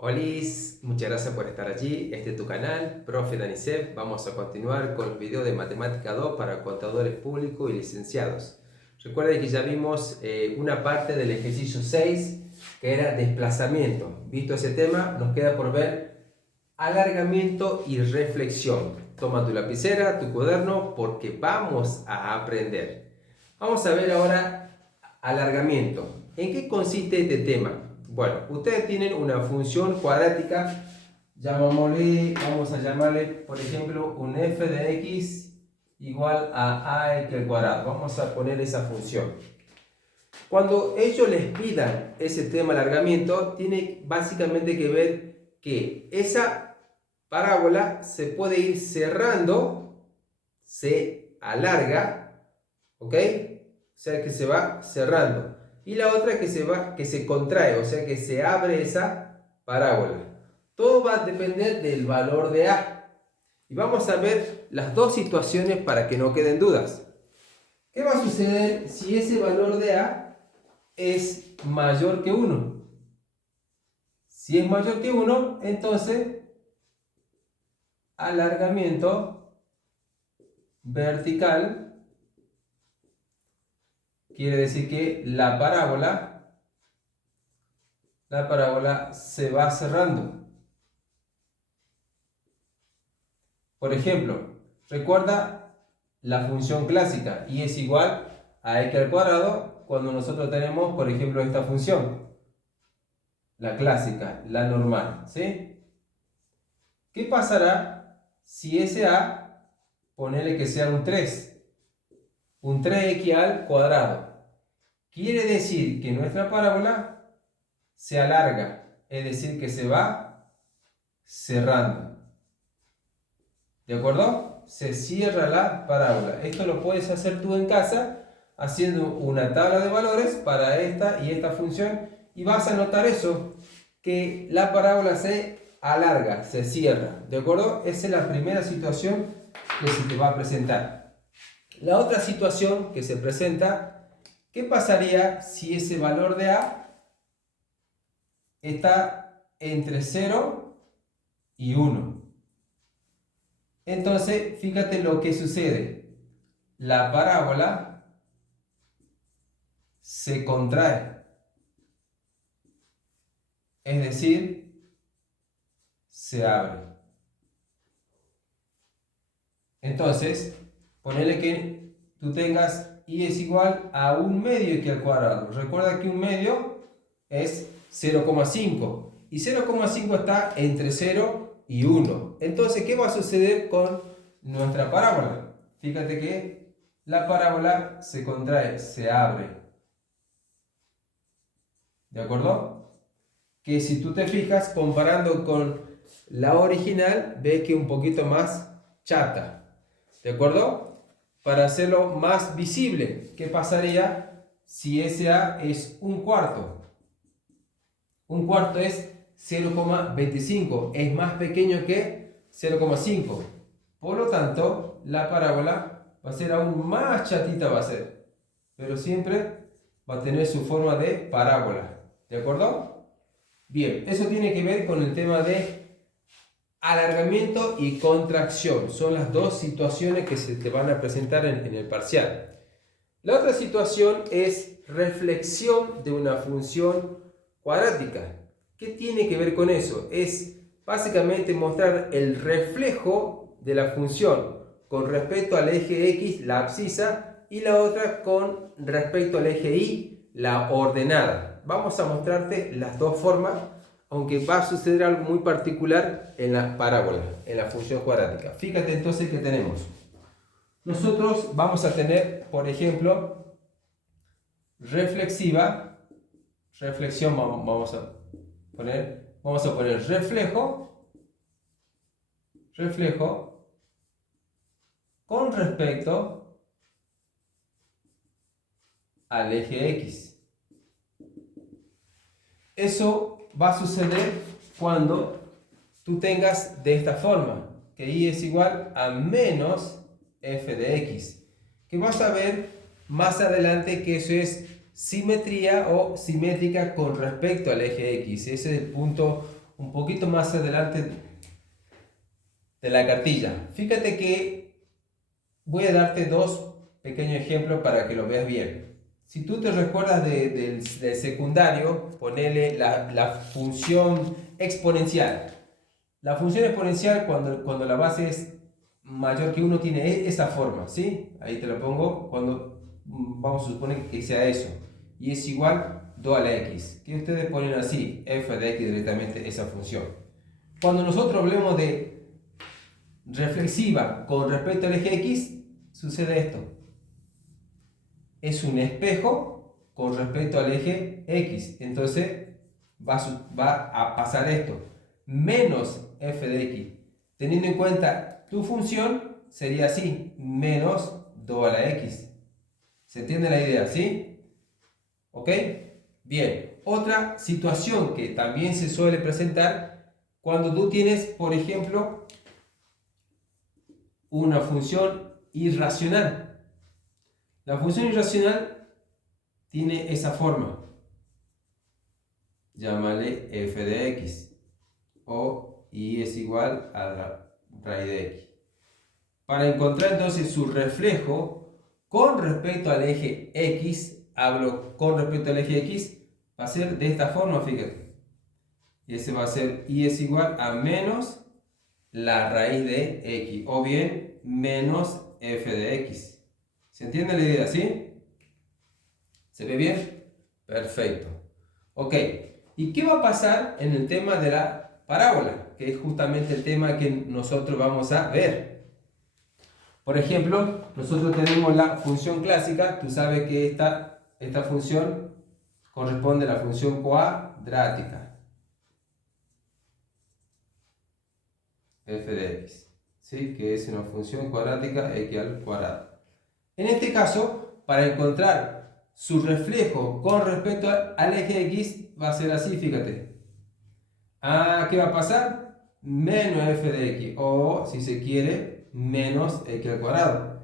Olis, muchas gracias por estar allí. Este es tu canal, Profe Danisev. Vamos a continuar con el video de Matemática 2 para contadores públicos y licenciados. Recuerden que ya vimos una parte del ejercicio 6 que era desplazamiento. Visto ese tema, nos queda por ver alargamiento y reflexión. Toma tu lapicera, tu cuaderno, porque vamos a aprender. Vamos a ver ahora alargamiento. ¿En qué consiste este tema? Bueno, ustedes tienen una función cuadrática, vamos a llamarle, por ejemplo, un f de x igual a x al cuadrado. Vamos a poner esa función. Cuando ellos les pidan ese tema alargamiento, tiene básicamente que ver que esa parábola se puede ir cerrando, se alarga, ¿ok? O sea que se va cerrando. Y la otra que se contrae, o sea que se abre esa parábola. Todo va a depender del valor de A. Y vamos a ver las dos situaciones para que no queden dudas. ¿Qué va a suceder si ese valor de A es mayor que 1? Si es mayor que 1, entonces alargamiento vertical quiere decir que la parábola se va cerrando. Por ejemplo, recuerda la función clásica, y es igual a x al cuadrado cuando nosotros tenemos, por ejemplo, esta función, la clásica, la normal, ¿sí? ¿Qué pasará si ese a, ponele que sea un 3x al cuadrado? Quiere decir que nuestra parábola se alarga, es decir, que se va cerrando. ¿De acuerdo? Se cierra la parábola. Esto lo puedes hacer tú en casa haciendo una tabla de valores para esta y esta función y vas a notar eso, que la parábola se alarga, se cierra. ¿De acuerdo? Esa es la primera situación que se te va a presentar. La otra situación que se presenta, ¿qué pasaría si ese valor de A está entre 0 y 1? Entonces, fíjate lo que sucede. La parábola se contrae. Es decir, se abre. Entonces, ponele que tú tengas y es igual a 1/2 al cuadrado. Recuerda que 1/2 es 0,5. Y 0,5 está entre 0 y 1. Entonces, ¿qué va a suceder con nuestra parábola? Fíjate que la parábola se contrae, se abre. ¿De acuerdo? Que si tú te fijas, comparando con la original, ves que es un poquito más chata. ¿De acuerdo? Para hacerlo más visible, ¿qué pasaría si ese A es un cuarto? Un cuarto es 0,25, es más pequeño que 0,5. Por lo tanto, la parábola va a ser aún más chatita, va a ser. Pero siempre va a tener su forma de parábola. ¿De acuerdo? Bien, eso tiene que ver con el tema de alargamiento y contracción. Son las dos situaciones que se te van a presentar en el parcial. La otra situación es reflexión de una función cuadrática. ¿Qué tiene que ver con eso? Es básicamente mostrar el reflejo de la función con respecto al eje X, la abscisa, y la otra con respecto al eje Y, la ordenada. Vamos a mostrarte las dos formas, aunque va a suceder algo muy particular en la parábola, en la función cuadrática. Fíjate entonces que tenemos. Nosotros vamos a tener, por ejemplo, reflexión, vamos a poner reflejo con respecto al eje X. Eso va a suceder cuando tú tengas de esta forma, que Y es igual a menos f de x, que vas a ver más adelante que eso es simetría o simétrica con respecto al eje X. Ese es el punto un poquito más adelante de la cartilla. Fíjate que voy a darte dos pequeños ejemplos para que lo veas bien. Si tú te recuerdas del secundario, ponele la función exponencial. La función exponencial, cuando la base es mayor que 1, tiene esa forma, ¿sí? Ahí te lo pongo cuando vamos a suponer que sea eso. Y es igual 2 a la x. Que ustedes ponen así, f de x directamente esa función. Cuando nosotros hablemos de reflexiva con respecto al eje x, sucede esto. Es un espejo con respecto al eje x. Entonces va a pasar esto. Menos f de x. Teniendo en cuenta tu función, sería así. Menos 2 a la x. ¿Se entiende la idea? ¿Sí? ¿Ok? Bien. Otra situación que también se suele presentar cuando tú tienes, por ejemplo, una función irracional. La función irracional tiene esa forma. Llámale f de x. O y es igual a la raíz de x. Para encontrar entonces su reflejo con respecto al eje x, hablo con respecto al eje x, va a ser de esta forma, fíjate. Y ese va a ser y es igual a menos la raíz de x, o bien menos f de x. ¿Se entiende la idea, sí? ¿Se ve bien? Perfecto. Ok, ¿y qué va a pasar en el tema de la parábola? Que es justamente el tema que nosotros vamos a ver. Por ejemplo, nosotros tenemos la función clásica. Tú sabes que esta función corresponde a la función cuadrática. F de x. ¿Sí? Que es una función cuadrática x al cuadrado. En este caso, para encontrar su reflejo con respecto al eje x, va a ser así, fíjate. ¿Qué va a pasar? Menos f de x, o si se quiere, menos x al cuadrado.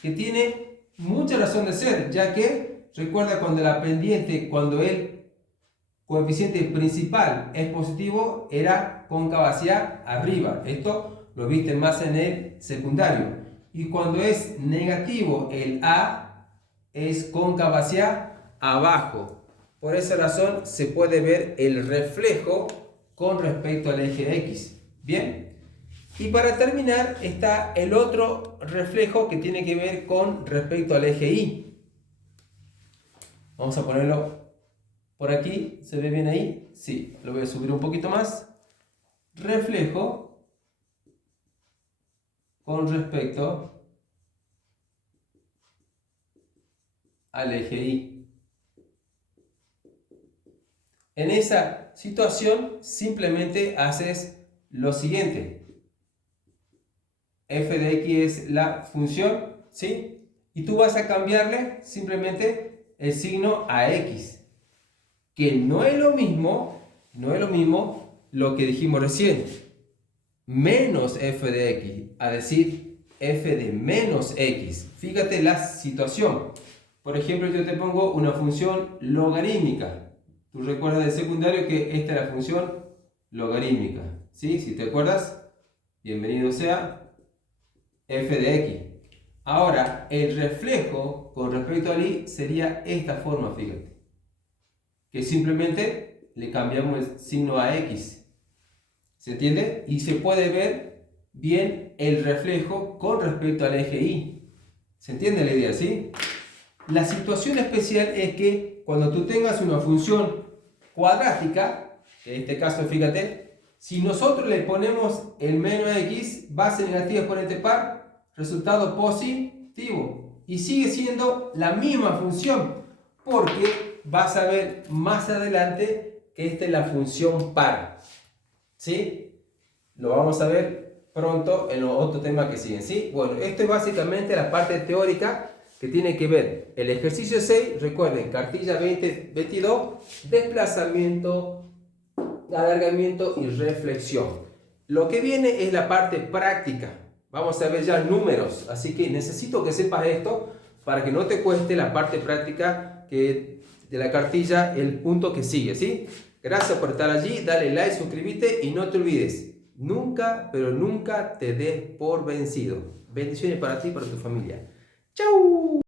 Que tiene mucha razón de ser, ya que, recuerda cuando la pendiente, cuando el coeficiente principal es positivo, era cóncava hacia arriba. Esto lo viste más en el secundario. Y cuando es negativo, el A es cóncavo hacia abajo. Por esa razón se puede ver el reflejo con respecto al eje X. ¿Bien? Y para terminar está el otro reflejo que tiene que ver con respecto al eje Y. Vamos a ponerlo por aquí. ¿Se ve bien ahí? Sí. Lo voy a subir un poquito más. Reflejo con respecto al eje Y. En esa situación simplemente haces lo siguiente. F de x es la función, ¿sí? Y tú vas a cambiarle simplemente el signo a x. Que no es lo mismo lo que dijimos recién. Menos f de x, a decir f de menos x. Fíjate la situación. Por ejemplo, yo te pongo una función logarítmica. Tú recuerdas del secundario que esta es la función logarítmica. ¿Sí? Si te acuerdas, bienvenido sea f de x. Ahora, el reflejo con respecto al y sería esta forma, fíjate. Que simplemente le cambiamos el signo a x. ¿Se entiende? Y se puede ver bien el reflejo con respecto al eje Y. ¿Se entiende la idea? ¿Sí? La situación especial es que cuando tú tengas una función cuadrática, en este caso fíjate, si nosotros le ponemos el menos x, base negativa exponente par, resultado positivo. Y sigue siendo la misma función, porque vas a ver más adelante que esta es la función par. ¿Sí? Lo vamos a ver pronto en los otros temas que siguen. ¿Sí? Bueno, esto es básicamente la parte teórica que tiene que ver el ejercicio 6, recuerden, cartilla 2022, desplazamiento, alargamiento y reflexión. Lo que viene es la parte práctica. Vamos a ver ya números, así que necesito que sepas esto para que no te cueste la parte práctica de la cartilla, el punto que sigue, ¿sí? Gracias por estar allí, dale like, suscríbete y no te olvides, nunca, pero nunca te des por vencido. Bendiciones para ti y para tu familia. ¡Chau!